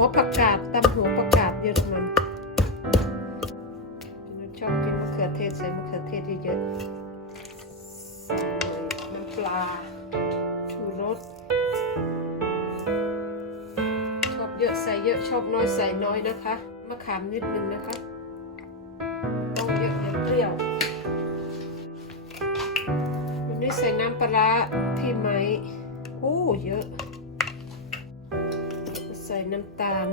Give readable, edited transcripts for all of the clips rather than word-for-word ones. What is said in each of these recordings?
หัวผักกาดตำหัวผักกาดเยอรมันชอบกินมะเขือเทศใส่มะเขือเทศเยอะๆใส่น้ำปลาชูรสชอบเยอะใส่เยอะชอบน้อยใส่น้อยนะคะมะขามนิดนึงนะคะต้องเยอะเดี๋ยวเปรี้ยววันนี้ใส่น้ำปลาพี่ไหมโอ้เยอะใส่น้ำตาล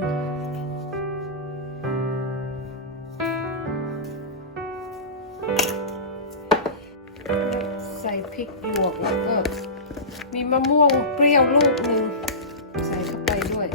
ใส่พริกหยวกแล้วก็มีมะม่วงเปรี้ยวลูกหนึ่งใส่เข้าไปด้วย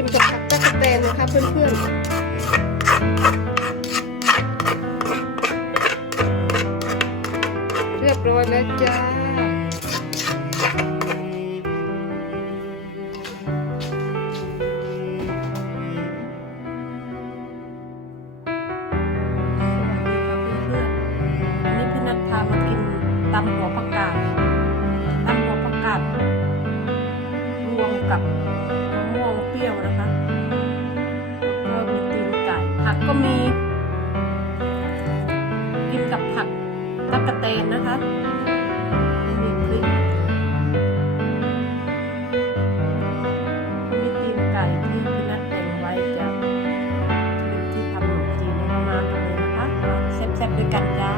กินกับผักตะกะแตนนะคะเพื่อนๆเรียบร้อยแล้วจ้าตำหัวผักกาดรวมกับมะม่วงเปรี้ยวนะคะแล้วก็มีตีนไก่ผักก็มีกินกับผักตะกะแตนนะคะมีพริกมีตีนไก่ที่พี่นัทแต่งไว้จากคลิปที่ทำขนมจีนแล้วมากันเลยนะคะแซ่บๆด้วยกันจ้า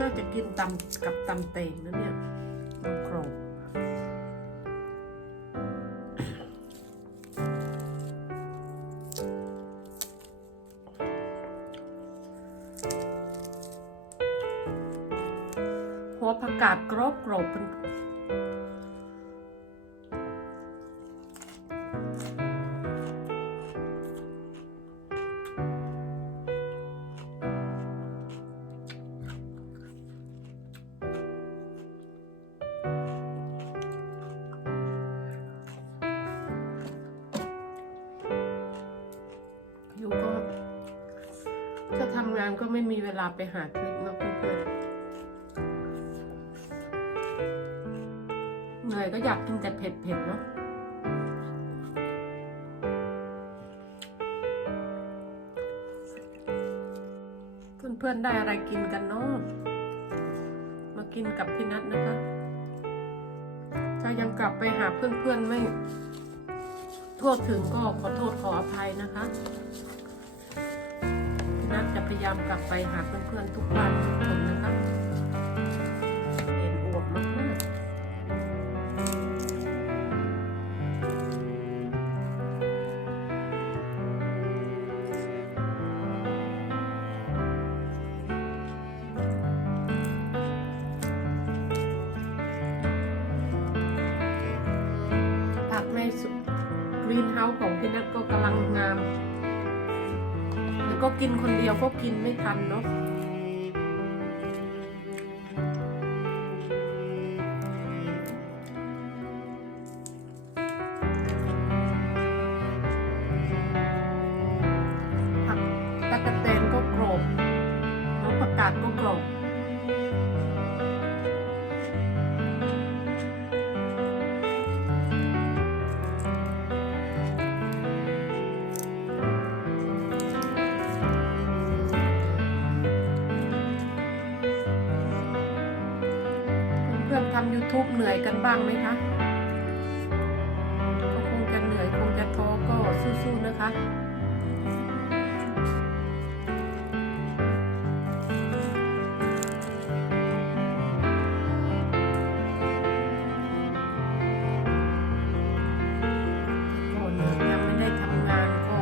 น่าจะกินตำกับตำเตงนะเนี่ยตำโครงหัวผักกาดกรอบเป็นอยู่ก็ถ้าทำงานก็ไม่มีเวลาไปหาคลิปนะเพื่อนๆเหนื่อยก็อยากกินแต่เผ็ดๆเนาะเพื่อนๆ พื่อนๆได้อะไรกินกันเนาะมากินกับพี่นัทนะคะถ้ายังกลับไปหาเพื่อนๆไม่ทั่วถึงก็ขอโทษขออภัยนะคะพี่นัทจะพยายามกลับไปหาเพื่อนๆทุกวันทุกคนนะคะเห็นอวบมากๆผักในกรีนเฮาส์ของพี่นัทก็กำลังงามแล้วก็กินคนเดียวก็กินไม่ทันเนาะผักตะกะแตนก็กรอบแล้วผักกาดก็กรอบเพื่อนๆทำ YouTube เหนื่อยกันบ้างไหมคะก็คงจะเหนื่อยคงจะท้อก็สู้ๆนะคะก่อนยังไม่ได้ทำงานก็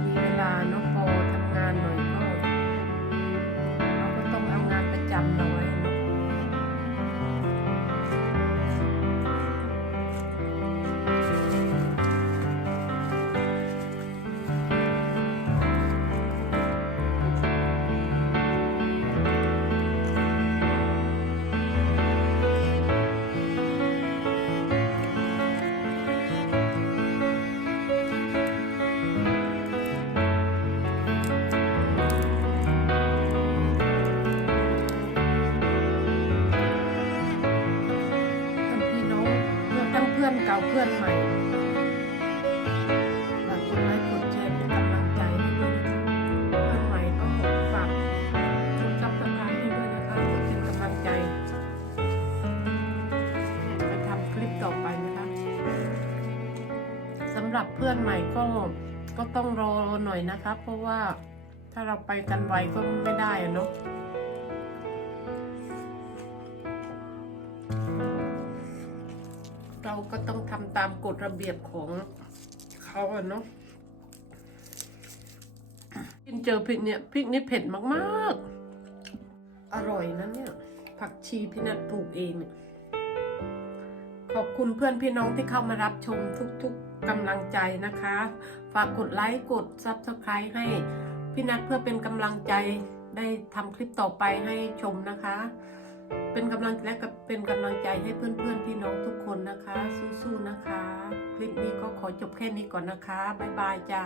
มีเวลาเนาะพอทำงานหน่อยก็เราก็ต้องเอางานประจำเราไว้เนาะทั้งเพื่อนเก่าเพื่อนใหม่ฝากกดไลค์กดแชร์เป็นกำลังใจให้ด้วยนะคะเพื่อนใหม่ก็ฝากกดซับสไครต์ให้ด้วยนะคะเพื่อเป็นกำลังใจไปทำคลิปต่อไปนะคะสำหรับเพื่อนใหม่ก็ต้องรอหน่อยนะคะเพราะว่าถ้าเราไปกันไวก็ไม่ได้อะเนาะเราก็ต้องทำตามกฎระเบียบของเขาอะเนาะกินเจอพริกเนี่ยพริกนี่เผ็ดมากๆอร่อยนะเนี่ยผักชีพี่นัทปลูกเองขอบคุณเพื่อนพี่น้องที่เข้ามารับชมทุกๆกำลังใจนะคะฝากกดไลค์กด Subscribe ให้พี่นัทเพื่อเป็นกำลังใจได้ทำคลิปต่อไปให้ชมนะคะเป็นกำลังและเป็นกำลังใจให้เพื่อนๆพี่น้องทุกคนนะคะสู้ๆนะคะคลิปนี้ก็ขอจบแค่นี้ก่อนนะคะบ๊ายบายจ้า